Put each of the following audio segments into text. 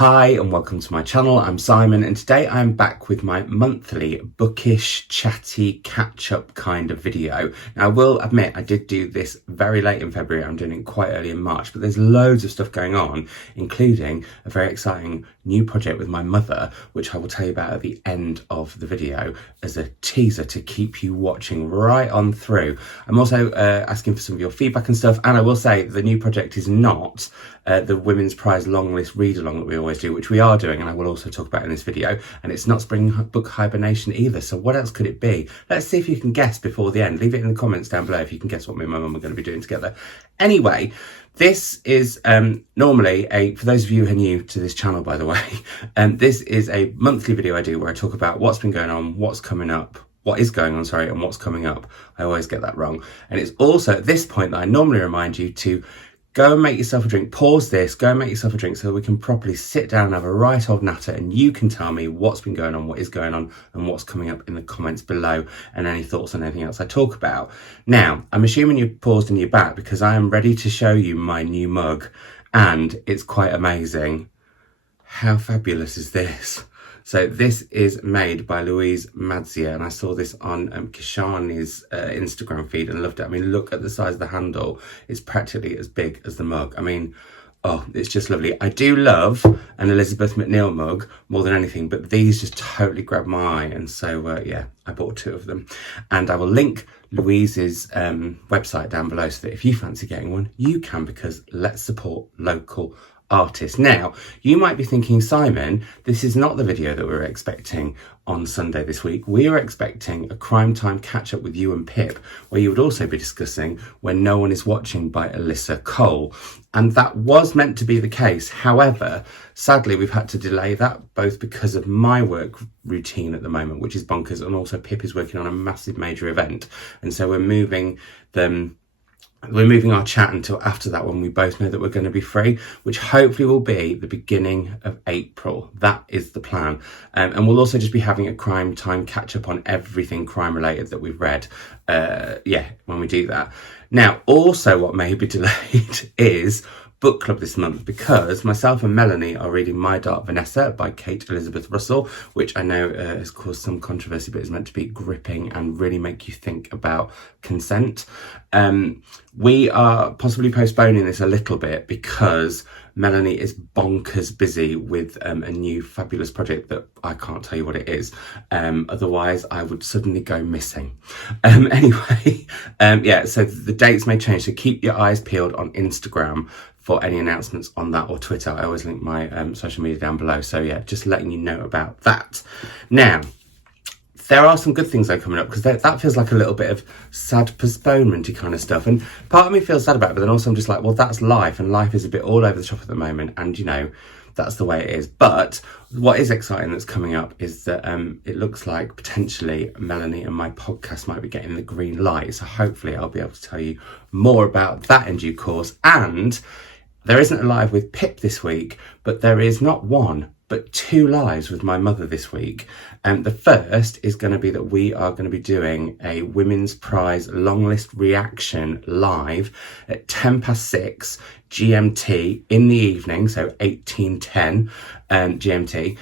Hi and welcome to my channel. I'm Simon and today I'm back with my monthly bookish, chatty, catch-up kind of video. Now I will admit I did do this very late in February. I'm doing it quite early in March, but there's loads of stuff going on, including a very exciting new project with my mother, which I will tell you about at the end of the video as a teaser to keep you watching right on through. I'm also asking for some of your feedback and stuff, and I will say the new project is not the Women's Prize long list read along that we always do, which we are doing, and I will also talk about in this video. And it's not spring book hibernation either. So what else could it be? Let's see if you can guess before the end. Leave it in the comments down below if you can guess what me and my mum are going to be doing together. Anyway, this is normally for those of you who are new to this channel, by the way, this is a monthly video I do where I talk about what's been going on, what's coming up, what is going on, sorry, and what's coming up. I always get that wrong. And it's also at this point that I normally remind you to go and make yourself a drink, pause this, go and make yourself a drink so that we can properly sit down and have a right old natter and you can tell me what's been going on, what is going on and what's coming up in the comments below and any thoughts on anything else I talk about. Now, I'm assuming you've paused and you're back because I am ready to show you my new mug and it's quite amazing. How fabulous is this? So this is made by Louise Madzia, and I saw this on Kishani's Instagram feed and loved it. I mean, look at the size of the handle. It's practically as big as the mug. I mean, oh, it's just lovely. I do love an Elizabeth McNeil mug more than anything, but these just totally grabbed my eye. And so, yeah, I bought 2 of them. And I will link Louise's website down below so that if you fancy getting one, you can, because let's support local artist. Now, you might be thinking, Simon, this is not the video that we're expecting on Sunday this week. We are expecting a crime time catch up with you and Pip, where you would also be discussing When No One Is Watching by Alyssa Cole. And that was meant to be the case. However, sadly, we've had to delay that both because of my work routine at the moment, which is bonkers, and also Pip is working on a massive major event. And so we're moving our chat until after that, when we both know that we're going to be free, which hopefully will be the beginning of April. That is the plan. And we'll also just be having a crime time catch up on everything crime related that we've read. When we do that. Now, also what may be delayed is book club this month, because myself and Melanie are reading My Dark Vanessa by Kate Elizabeth Russell, which I know has caused some controversy, but is meant to be gripping and really make you think about consent. We are possibly postponing this a little bit because Melanie is bonkers busy with a new fabulous project that I can't tell you what it is. Otherwise I would suddenly go missing. Anyway, so the dates may change, so keep your eyes peeled on Instagram for any announcements on that, or Twitter. I always link my social media down below. So yeah, just letting you know about that. Now, there are some good things though coming up, because that feels like a little bit of sad postponement-y kind of stuff. And part of me feels sad about it, but then also I'm just like, well, that's life, and life is a bit all over the shop at the moment. And you know, that's the way it is. But what is exciting that's coming up is that it looks like potentially Melanie and my podcast might be getting the green light. So hopefully I'll be able to tell you more about that in due course. And there isn't a live with Pip this week, but there is not one, but 2 lives with my mother this week. And the first is going to be that we are going to be doing a Women's Prize long list reaction live at 6:10 GMT in the evening, so 18:10 GMT,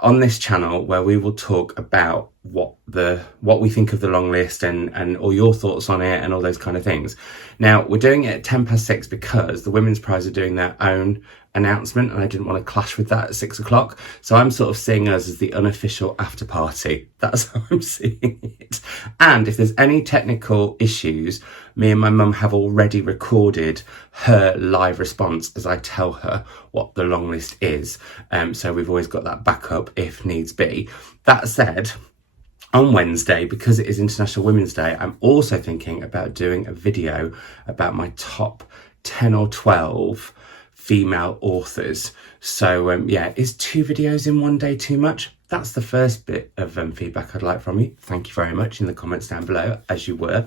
on this channel, where we will talk about what we think of the long list and all your thoughts on it and all those kind of things. Now, we're doing it at 6:10 because the Women's Prize are doing their own announcement, and I didn't want to clash with that at 6 o'clock. So I'm sort of seeing us as the unofficial after party. That's how I'm seeing it. And if there's any technical issues, me and my mum have already recorded her live response as I tell her what the long list is. So we've always got that backup if needs be. That said, on Wednesday, because it is International Women's Day, I'm also thinking about doing a video about my top 10 or 12 female authors. So is 2 videos in one day too much? that's the first bit of feedback I'd like from you. Thank you very much in the comments down below, as you were,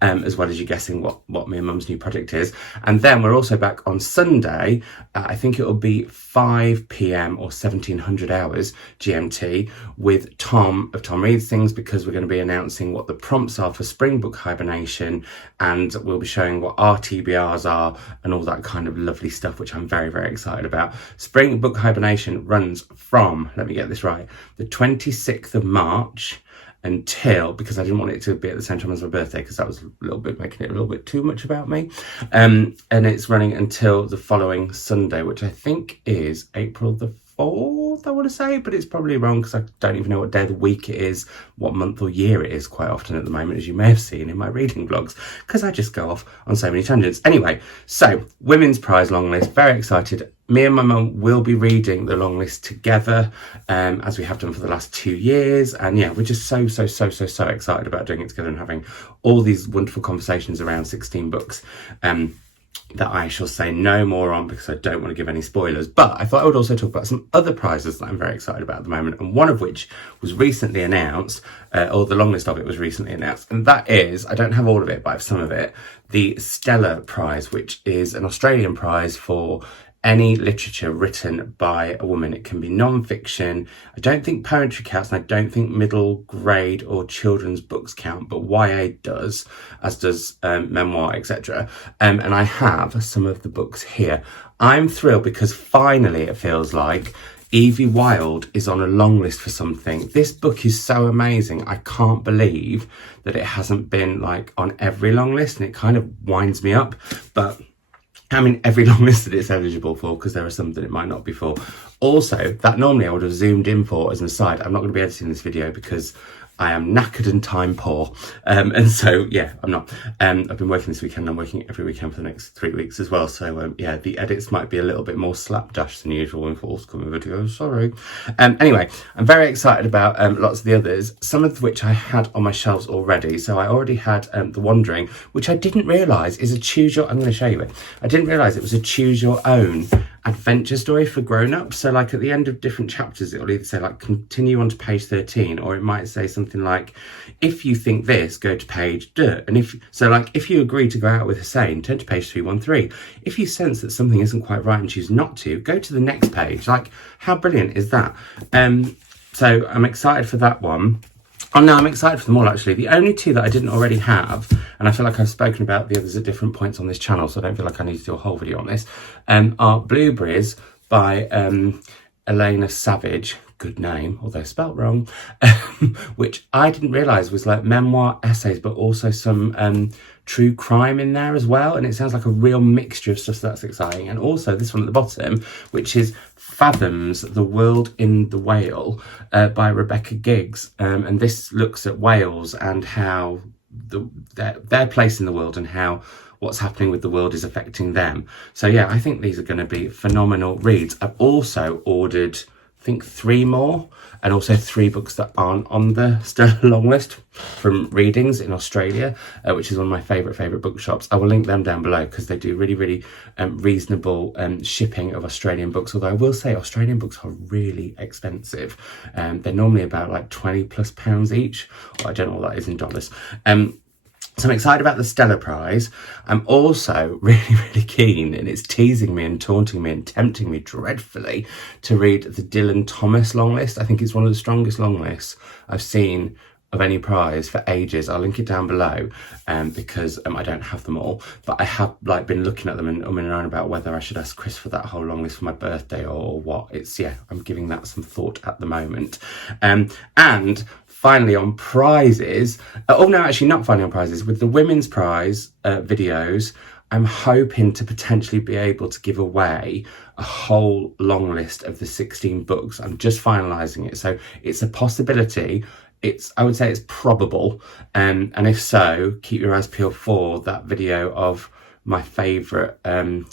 as well as you guessing what me and Mum's new project is. And then we're also back on Sunday. I think it will be 5 p.m. or 1700 hours GMT with Tom of Tom Reads Things, because we're going to be announcing what the prompts are for spring book hibernation, and we'll be showing what our TBRs are and all that kind of lovely stuff, which I'm very, very excited about. Spring book hibernation runs from, let me get this right, the 26th of March until, because I didn't want it to be at the same time as my birthday, because that was a little bit making it a little bit too much about me, and it's running until the following Sunday, which I think is April the 4th, I want to say, but it's probably wrong because I don't even know what day of the week it is, what month or year it is quite often at the moment, as you may have seen in my reading vlogs, because I just go off on so many tangents. Anyway, so Women's Prize long list, very excited. Me and my mum will be reading the long list together, as we have done for the last 2 years. And yeah, we're just so excited about doing it together and having all these wonderful conversations around 16 books. That I shall say no more on because I don't want to give any spoilers. But I thought I would also talk about some other prizes that I'm very excited about at the moment, and one of which was recently announced, or the long list of it was recently announced, and that is, I don't have all of it, but I have some of it, the Stella Prize, which is an Australian prize for any literature written by a woman. It can be non-fiction. I don't think poetry counts, and I don't think middle grade or children's books count, but YA does, as does memoir, etc. And I have some of the books here. I'm thrilled because finally it feels like Evie Wilde is on a long list for something. This book is so amazing. I can't believe that it hasn't been like on every long list, and it kind of winds me up. But I mean, every long list that it's eligible for, because there are some that it might not be for. Also, that normally I would have zoomed in for as an aside. I'm not going to be editing this video because I am knackered and time poor. And so, yeah, I'm not. I've been working this weekend, and I'm working every weekend for the next 3 weeks as well. So, yeah, the edits might be a little bit more slapdash than usual in forthcoming videos. Sorry. Anyway, I'm very excited about lots of the others, some of which I had on my shelves already. So I already had The Wandering, which I didn't realise is a choose your... I'm going to show you it. I didn't realise it was a choose your own adventure story for grown-ups. So like at the end of different chapters, it'll either say like continue on to page 13, or it might say something like, if you think this, go to page duh. And if you agree to go out with Hussein, turn to page 313. If you sense that something isn't quite right and choose not to, go to the next page. Like, how brilliant is that? So I'm excited for that one. Oh no, I'm excited for them all actually. The only two that I didn't already have, and I feel like I've spoken about the others at different points on this channel, so I don't feel like I need to do a whole video on this, are Blueberries by Elena Savage, good name, although spelt wrong, which I didn't realise was like memoir essays, but also some true crime in there as well. And it sounds like a real mixture of stuff, so that's exciting. And also this one at the bottom, which is Fathoms, The World in the Whale by Rebecca Giggs. And this looks at whales and how their place in the world and how what's happening with the world is affecting them. So yeah, I think these are going to be phenomenal reads. I've also ordered, I think, 3 more, and also 3 books that aren't on the Stella long list from Readings in Australia, which is one of my favourite bookshops. I will link them down below because they do really reasonable shipping of Australian books, although I will say Australian books are really expensive. They're normally about like £20+ each. I don't know what that is in dollars. So I'm excited about the Stella Prize. I'm also really keen, and it's teasing me and taunting me and tempting me dreadfully to read the Dylan Thomas long list. I think it's one of the strongest long lists I've seen of any prize for ages. I'll link it down below because I don't have them all, but I have like been looking at them and umming and ahhing about whether I should ask Chris for that whole long list for my birthday or what. It's, yeah, I'm giving that some thought at the moment. And finally on prizes, oh no, actually not finally on prizes, with the Women's Prize videos, I'm hoping to potentially be able to give away a whole long list of the 16 books. I'm just finalising it, so it's a possibility. I would say it's probable, and if so, keep your eyes peeled for that video of my favourite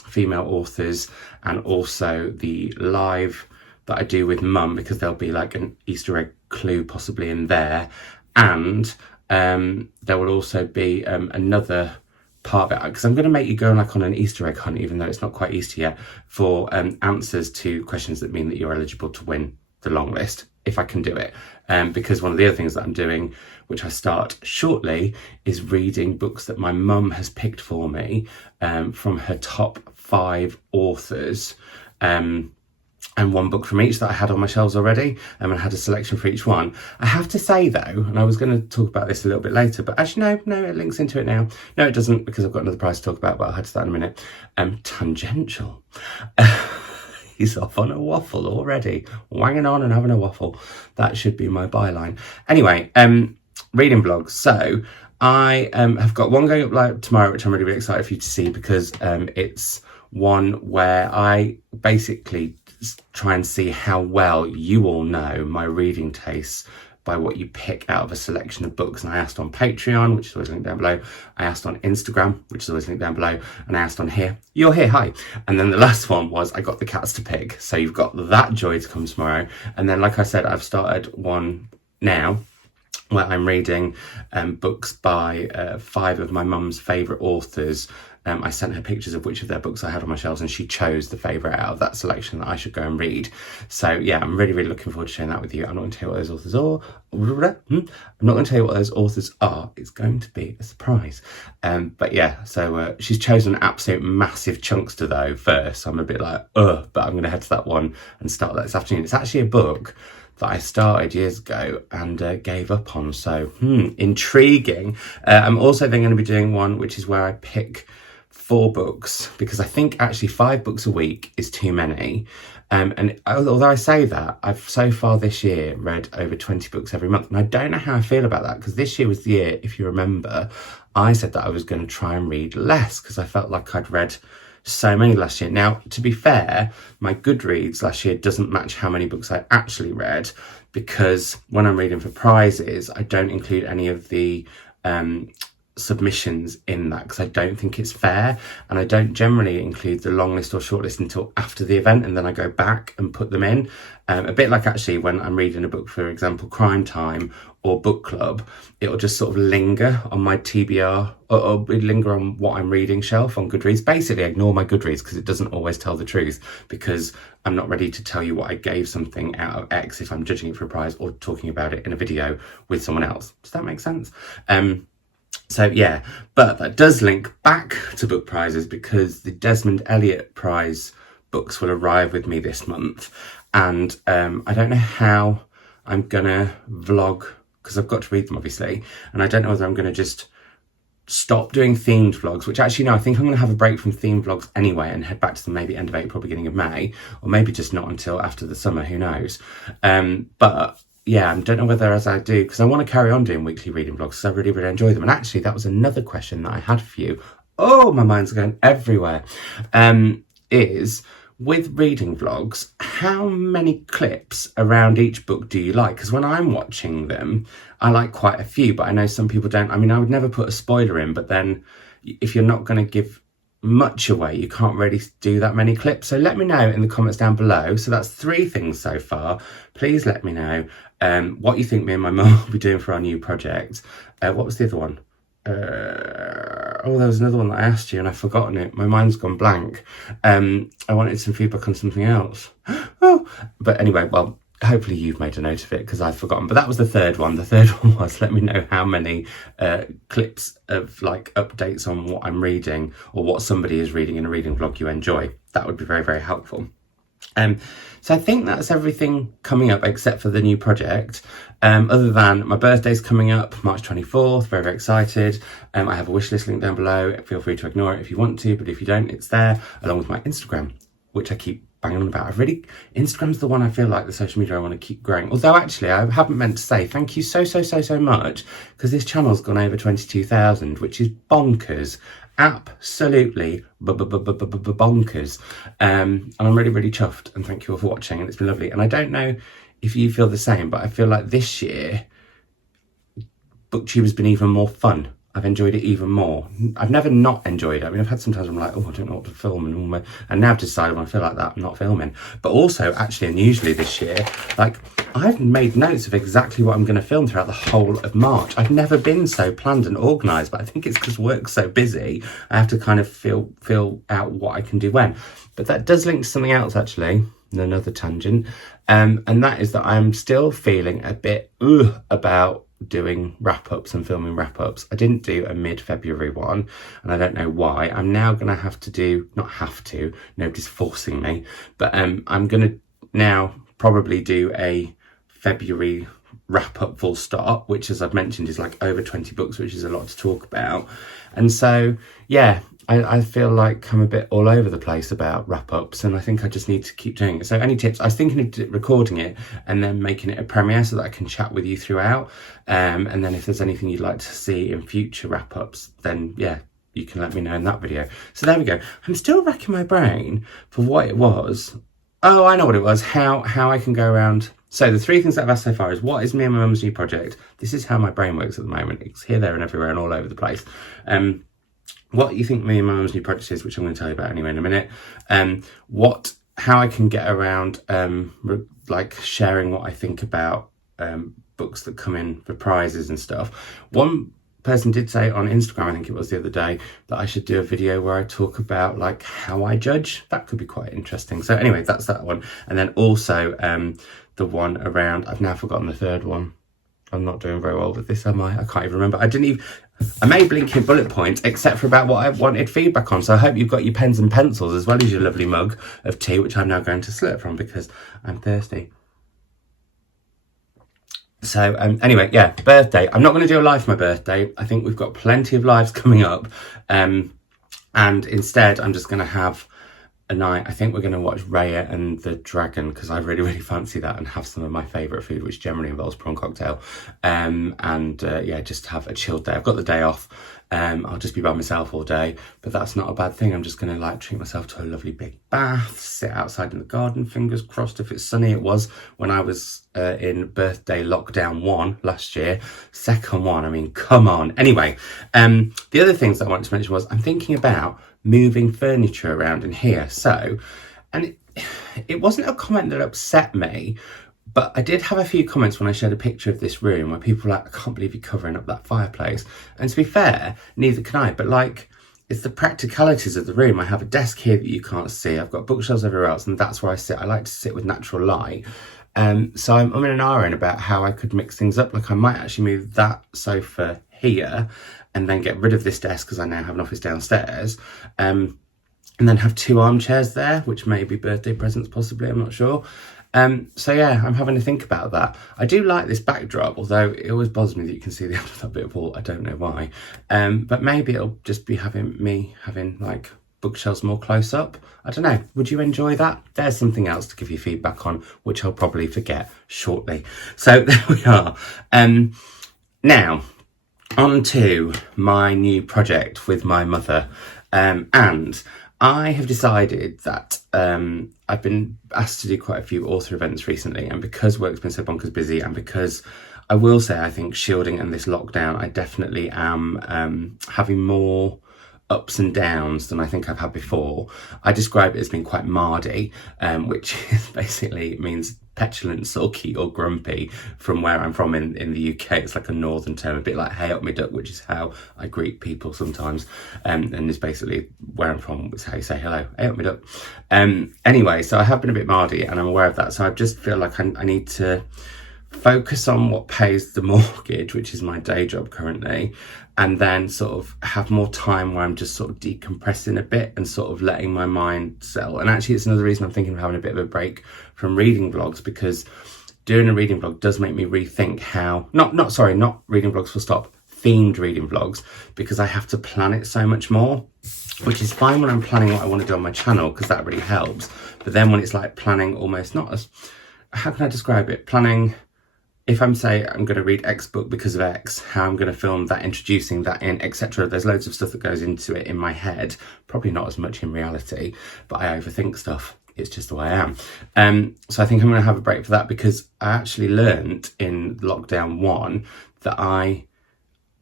female authors, and also the live that I do with Mum, because there'll be like an Easter egg clue possibly in there, and there will also be another part of it, because I'm going to make you go like on an Easter egg hunt, even though it's not quite Easter yet, for answers to questions that mean that you're eligible to win the long list if I can do it. Because one of the other things that I'm doing, which I start shortly, is reading books that my mum has picked for me from her top 5 authors. And one book from each that I had on my shelves already, and I had a selection for each one. I have to say though, and I was going to talk about this a little bit later, but actually no, it links into it now. No, it doesn't, because I've got another prize to talk about, but I'll head to that in a minute. Tangential. He's off on a waffle already, wanging on and having a waffle. That should be my byline. Anyway, reading vlogs. So I have got one going up live tomorrow, which I'm really, really excited for you to see, because it's one where I basically try and see how well you all know my reading tastes by what you pick out of a selection of books. And I asked on Patreon, which is always linked down below. I asked on Instagram, which is always linked down below. And I asked on here. You're here, hi. And then the last one was I got the cats to pick. So you've got that joy to come tomorrow. And then, like I said, I've started one now where I'm reading books by 5 of my mum's favourite authors. I sent her pictures of which of their books I had on my shelves, and she chose the favourite out of that selection that I should go and read. So yeah, I'm really, really looking forward to sharing that with you. I'm not going to tell you what those authors are. I'm not going to tell you what those authors are. It's going to be a surprise. But yeah, so she's chosen absolute massive chunks to though first. So I'm a bit like, but I'm going to head to that one and start that this afternoon. It's actually a book that I started years ago and gave up on. So intriguing. I'm also then going to be doing one which is where I pick 4 books, because I think actually 5 books a week is too many. And although I say that, I've so far this year read over 20 books every month. And I don't know how I feel about that, because this year was the year, if you remember, I said that I was going to try and read less because I felt like I'd read so many last year. Now, to be fair, my Goodreads last year doesn't match how many books I actually read, because when I'm reading for prizes, I don't include any of the submissions in that, because I don't think it's fair, and I don't generally include the long list or short list until after the event, and then I go back and put them in. A bit like actually when I'm reading a book, for example, Crime Time or Book Club, it'll just sort of linger on my TBR or linger on what I'm reading shelf on Goodreads. Basically ignore my Goodreads because it doesn't always tell the truth, because I'm not ready to tell you what I gave something out of X if I'm judging it for a prize or talking about it in a video with someone else. Does that make sense? So yeah, but that does link back to book prizes, because the Desmond Elliott Prize books will arrive with me this month, and I don't know how I'm gonna vlog, because I've got to read them obviously, and I don't know whether I'm gonna just stop doing themed vlogs, which actually no, I think I'm gonna have a break from themed vlogs anyway and head back to them maybe end of April, beginning of May, or maybe just not until after the summer, who knows. But yeah, I don't know whether as I do, because I want to carry on doing weekly reading vlogs because I really, really enjoy them. And actually, that was another question that I had for you. Oh, my mind's going everywhere. Is with reading vlogs, how many clips around each book do you like? Because when I'm watching them, I like quite a few, but I know some people don't. I mean, I would never put a spoiler in, but then if you're not going to give much away, you can't really do that many clips. So let me know in the comments down below. So that's 3 things so far. Please let me know what you think me and my mum will be doing for our new project. What was the other one? Oh, there was another one that I asked you and I've forgotten it. My mind's gone blank. I wanted some feedback on something else. Oh, but anyway, well, hopefully you've made a note of it because I've forgotten. But that was the 3rd one. The 3rd one was let me know how many clips of like updates on what I'm reading or what somebody is reading in a reading vlog you enjoy. That would be very, very helpful. So I think that's everything coming up except for the new project. Other than my birthday's coming up, March 24th, very, very excited. I have a wish list link down below. Feel free to ignore it if you want to, but if you don't, it's there, along with my Instagram, which I keep banging on about. Instagram's the one I feel like the social media I want to keep growing. Although actually I haven't meant to say thank you so much, because this channel's gone over 22,000, which is bonkers. Absolutely bonkers. And I'm really, really chuffed, and thank you all for watching, and it's been lovely. And I don't know if you feel the same, but I feel like this year BookTube has been even more fun. I've enjoyed it even more. I've never not enjoyed it. I mean, I've had sometimes I'm like, oh, I don't know what to film, and now I've decided when I feel like that, I'm not filming. But also, actually, unusually this year, like, I've made notes of exactly what I'm going to film throughout the whole of March. I've never been so planned and organised, but I think it's because work's so busy, I have to kind of feel out what I can do when. But that does link to something else, actually. another tangent, and that is that I'm still feeling a bit about doing wrap-ups and filming wrap-ups. I didn't do a mid-February one, and I don't know why. I'm now going to have to do, not have to, nobody's forcing me, but I'm going to now probably do a February wrap-up full stop, which, as I've mentioned, is like over 20 books, which is a lot to talk about. And so, yeah, I feel like I'm a bit all over the place about wrap-ups, and I think I just need to keep doing it. So any tips? I was thinking of recording it and then making it a premiere so that I can chat with you throughout. And then if there's anything you'd like to see in future wrap-ups, then yeah, you can let me know in that video. So there we go. I'm still racking my brain for what it was. Oh, I know what it was. How I can go around. So the three things that I've asked so far is, what is me and my mum's new project? This is how my brain works at the moment. It's here, there and everywhere and all over the place. What you think me and my mum's new project is, which I'm going to tell you about anyway in a minute. How I can get around like sharing what I think about books that come in for prizes and stuff. One person did say on Instagram, I think it was the other day, that I should do a video where I talk about like how I judge. That could be quite interesting. So anyway, that's that one. And then also the one around, I've now forgotten the third one. I'm not doing very well with this, am I? I can't even remember. I made blinking bullet points except for about what I wanted feedback on. So I hope you've got your pens and pencils as well as your lovely mug of tea, which I'm now going to slurp from because I'm thirsty. So anyway, yeah, birthday. I'm not going to do a live for my birthday. I think we've got plenty of lives coming up. And instead, I'm just going to have a night. I think we're going to watch Raya and the Dragon because I really, really fancy that, and have some of my favourite food, which generally involves prawn cocktail. Yeah, just have a chilled day. I've got the day off. I'll just be by myself all day, but that's not a bad thing. I'm just going to like treat myself to a lovely big bath, sit outside in the garden, fingers crossed if it's sunny. It was when I was in birthday lockdown 1 last year. Second one, I mean, come on. Anyway, the other things that I wanted to mention was I'm thinking about moving furniture around in here. So, and it wasn't a comment that upset me, but I did have a few comments when I shared a picture of this room where people were like, I can't believe you're covering up that fireplace. And to be fair, neither can I, but like, it's the practicalities of the room. I have a desk here that you can't see. I've got bookshelves everywhere else, and that's where I sit. I like to sit with natural light. So I'm in an iron about how I could mix things up. Like I might actually move that sofa here and then get rid of this desk because I now have an office downstairs. And then have 2 armchairs there, which may be birthday presents possibly, I'm not sure. So yeah, I'm having to think about that. I do like this backdrop, although it always bothers me that you can see the end of that bit of wall. I don't know why. But maybe it'll just be having like bookshelves more close up. I don't know. Would you enjoy that? There's something else to give you feedback on, which I'll probably forget shortly. So there we are. Now, on to my new project with my mother. And I have decided that I've been asked to do quite a few author events recently, and because work's been so bonkers busy, and because I will say I think shielding and this lockdown, I definitely am having more ups and downs than I think I've had before. I describe it as being quite mardy, which basically means petulant, sulky or grumpy from where I'm from in the UK. It's like a northern term, a bit like hey up me duck, which is how I greet people sometimes, and is basically where I'm from. It's how you say hello, hey up me duck. Anyway, so I have been a bit mardy and I'm aware of that, so I just feel like I need to focus on what pays the mortgage, which is my day job currently, and then sort of have more time where I'm just sort of decompressing a bit and sort of letting my mind settle. And actually it's another reason I'm thinking of having a bit of a break from reading vlogs, because doing a reading vlog does make me rethink how, not reading vlogs full stop, themed reading vlogs, because I have to plan it so much more, which is fine when I'm planning what I want to do on my channel, because that really helps. But then when it's like planning almost not as, how can I describe it? Planning, if I'm saying I'm going to read X book because of X, how I'm going to film that, introducing that in, etc. There's loads of stuff that goes into it in my head, probably not as much in reality, but I overthink stuff. It's just the way I am. So I think I'm going to have a break for that, because I actually learned in lockdown 1 that I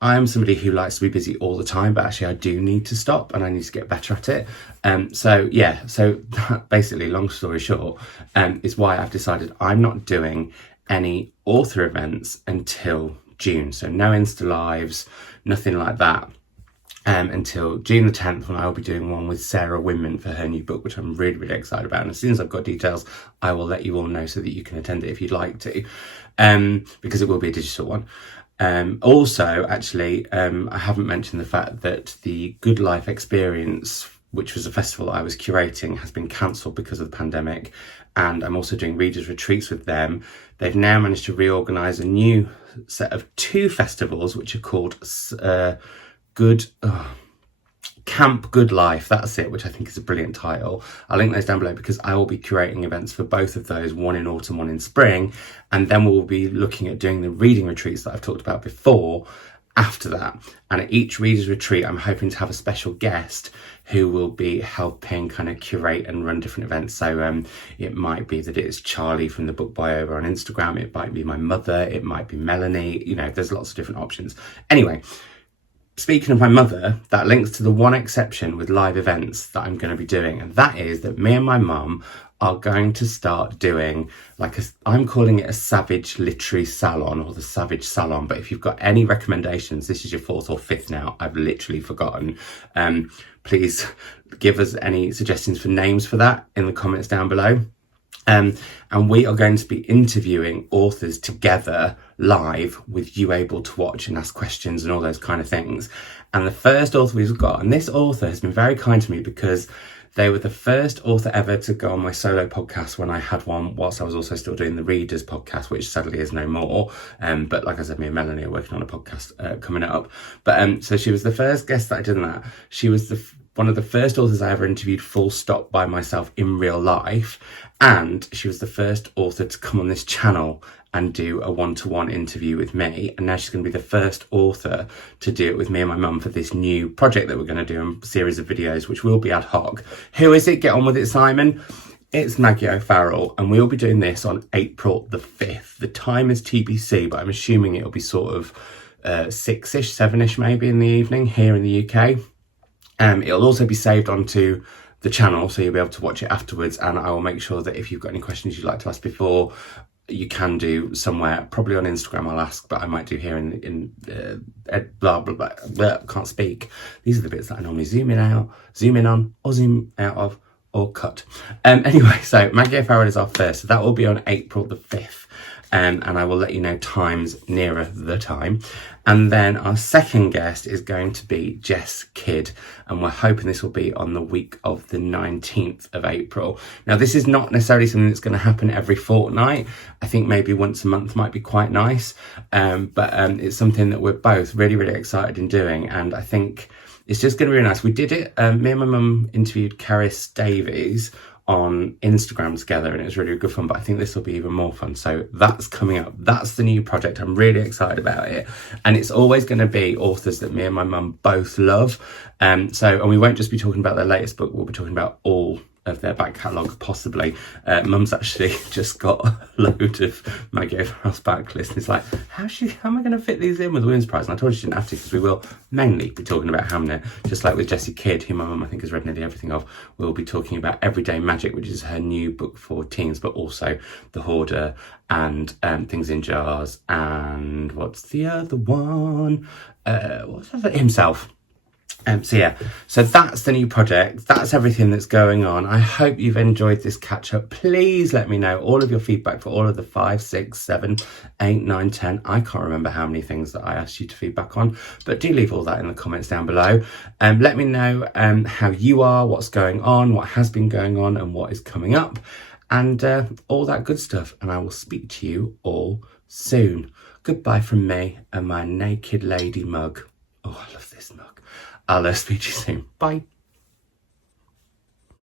am somebody who likes to be busy all the time, but actually I do need to stop and I need to get better at it. So that basically, long story short, is why I've decided I'm not doing any author events until June. So no Insta lives, nothing like that. until June the 10th, when I will be doing one with Sarah Winman for her new book, which I'm really, really excited about. And as soon as I've got details, I will let you all know so that you can attend it if you'd like to, because it will be a digital one. Also, actually, I haven't mentioned the fact that the Good Life Experience, which was a festival I was curating, has been cancelled because of the pandemic. And I'm also doing readers' retreats with them. They've now managed to reorganise a new set of 2 festivals, which are called Camp Good Life, that's it, which I think is a brilliant title. I'll link those down below because I will be curating events for both of those, one in autumn, one in spring, and then we'll be looking at doing the reading retreats that I've talked about before after that. And at each readers retreat, I'm hoping to have a special guest who will be helping kind of curate and run different events. So it might be that it's Charlie from the Book Buy over on Instagram, it might be my mother, it might be Melanie, you know, there's lots of different options. Anyway, speaking of my mother, that links to the one exception with live events that I'm going to be doing, and that is that me and my mum are going to start doing I'm calling it a Savage Literary Salon, or the Savage Salon, but if you've got any recommendations, this is your 4th or 5th now, I've literally forgotten, please give us any suggestions for names for that in the comments down below. And we are going to be interviewing authors together live, with you able to watch and ask questions and all those kind of things. And the first author we've got, and this author has been very kind to me because they were the first author ever to go on my solo podcast when I had one whilst I was also still doing the Readers podcast, which sadly is no more. But like I said, me and Melanie are working on a podcast coming up. But so she was the first guest that I did on that. She was one of the first authors I ever interviewed full stop by myself in real life. And she was the first author to come on this channel and do a one-to-one interview with me. And now she's going to be the first author to do it with me and my mum for this new project that we're going to do, a series of videos, which will be ad hoc. Who is it? Get on with it, Simon. It's Maggie O'Farrell, and we'll be doing this on April the 5th. The time is TBC, but I'm assuming it'll be sort of 6-ish, 7-ish maybe in the evening here in the UK. It'll also be saved onto the channel, so you'll be able to watch it afterwards, and I will make sure that if you've got any questions you'd like to ask before, you can do somewhere, probably on Instagram I'll ask, but I might do here in blah, blah, blah, blah, can't speak. These are the bits that I normally zoom in on, or zoom out of, or cut. Anyway, so Maggie O'Farrell is our first, so that will be on April the 5th. And I will let you know times nearer the time. And then our second guest is going to be Jess Kidd, and we're hoping this will be on the week of the 19th of April. Now, this is not necessarily something that's going to happen every fortnight. I think maybe once a month might be quite nice, but it's something that we're both really, really excited in doing, and I think it's just going to be really nice. We did it, me and my mum interviewed Caris Davies on Instagram together, and it was really good fun, but I think this will be even more fun. So that's coming up. That's the new project. I'm really excited about it, and it's always going to be authors that me and my mum both love. And we won't just be talking about their latest book, we'll be talking about all of their back catalogue, possibly. Mum's actually just got a load of Maggie O'Farrell's backlist, and it's like, how am I going to fit these in with the Women's Prize? And I told her she didn't have to, because we will mainly be talking about Hamnet, just like with Jessie Kidd, who my mum I think has read nearly everything of. We'll be talking about Everyday Magic, which is her new book for teens, but also The Hoarder and Things in Jars, and what's the other one? What's that? Himself. So that's the new project. That's everything that's going on. I hope you've enjoyed this catch up. Please let me know all of your feedback for all of the 5, 6, 7, 8, 9, 10. I can't remember how many things that I asked you to feedback on, but do leave all that in the comments down below. Let me know how you are, what's going on, what has been going on, and what is coming up, and all that good stuff. And I will speak to you all soon. Goodbye from me and my naked lady mug. Oh, I love this mug. I'll speak to you soon. Bye.